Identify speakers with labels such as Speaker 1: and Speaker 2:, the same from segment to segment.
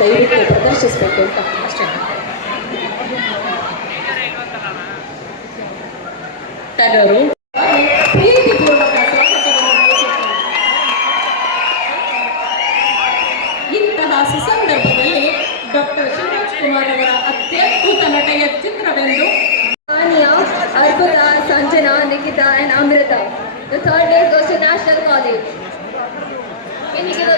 Speaker 1: ದಯವಿಟ್ಟು ಪ್ರದರ್ಶಿಸಬೇಕು ಅಂತ ಅಷ್ಟೇ ತನ್ನವರು ಪ್ರೀತಿಪೂರ್ವಕ ಸ್ವಾಗತವನ್ನು ಬಯಸುತ್ತೇನೆ. ಇಂತಹ ಸುಸಂದರ್ಭದಲ್ಲಿ ಡಾಕ್ಟರ್ ಶಿವರಾಜ್ ಕುಮಾರ್ ಅವರ ಅತ್ಯದ್ಭುತ ನಟನೆಯ ಚಿತ್ರವೆಂದು
Speaker 2: Anya, Arpita, Sanjana, Nikita, and Amrita. The third place goes to National College. Can you give a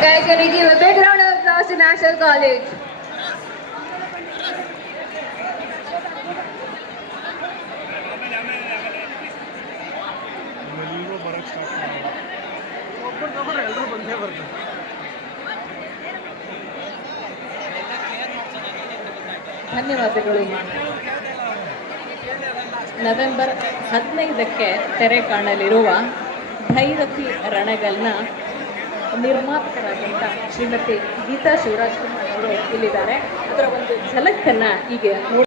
Speaker 2: Guys, can we give a big round of applause to National College.
Speaker 1: ಧನ್ಯವಾದಗಳು. ನವೆಂಬರ್ ಹದಿನೈದಕ್ಕೆ ತೆರೆ ಕಾಣಲಿರುವ ಭೈರತಿ ರಣಗಲ್ನ ನಿರ್ಮಾಪಕರಾದಂಥ ಶ್ರೀಮತಿ ಗೀತಾ ಶಿವರಾಜ್ ಕುಮಾರ್ ಅವರು ಇಲ್ಲಿದ್ದಾರೆ. ಅದರ ಒಂದು ಝಲಕ್ಕನ್ನ ಈಗ ನೋಡಿ